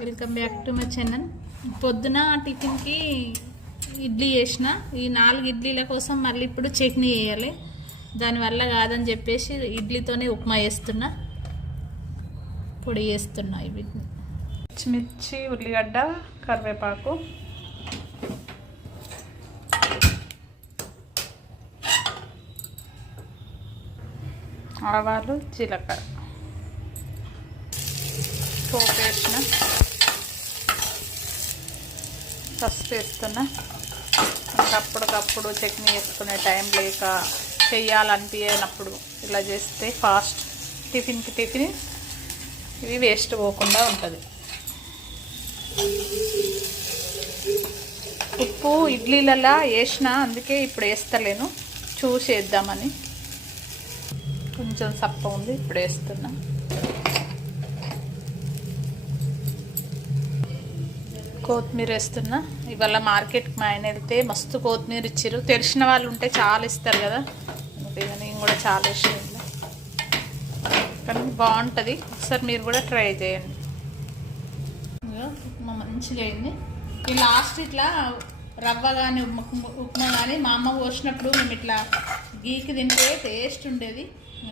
Welcome back to my channel. పొద్దున టిఫిన్కి ఇడ్లీ చేసిన. ఈ 4 ఇడ్లీల కోసం మళ్ళీ ఇప్పుడు చట్నీ వేయాలి. దానివల్ల కాదని చెప్పేసి ఇడ్లీతోనే ఉప్మా చేస్తున్నా, పొడి చేస్తున్నా. ఇవి పచ్చిమిర్చి, ఉల్లిగడ్డ, కరివేపాకు, ఆవాలు, జీలకర్ర పోపు వేసిన, పసుపు వేస్తున్నా. అప్పటికప్పుడు చట్నీ వేసుకునే టైం లేక చెయ్యాలనిపించినప్పుడు ఇలా చేస్తే ఫాస్ట్ టిఫిన్కి టిఫిన్ ఇవి వేస్ట్ పోకుండా ఉంటుంది. ఉప్పు ఇడ్లీలలో వేసిన, అందుకే ఇప్పుడు వేస్తలేను, చూసి వేద్దామని. కొంచెం సప్ప ఉంది, ఇప్పుడు వేస్తున్నా. కొత్తిమీర వేస్తున్నా. ఇవాళ మార్కెట్కి మా ఆయన వెళ్తే మస్తు కొత్తిమీర ఇచ్చారు. తెలిసిన వాళ్ళు ఉంటే చాలా ఇస్తారు కదా, నేను కూడా చాలా ఇష్టం. కానీ బాగుంటుంది, ఒకసారి మీరు కూడా ట్రై చేయండి. ఉప్మా మంచిగా అయింది. ఈ లాస్ట్ ఇట్లా రవ్వ కానీ ఉప్మా కానీ మా అమ్మ పోసినప్పుడు మేము ఇట్లా గీకి తింటే టేస్ట్ ఉండేది.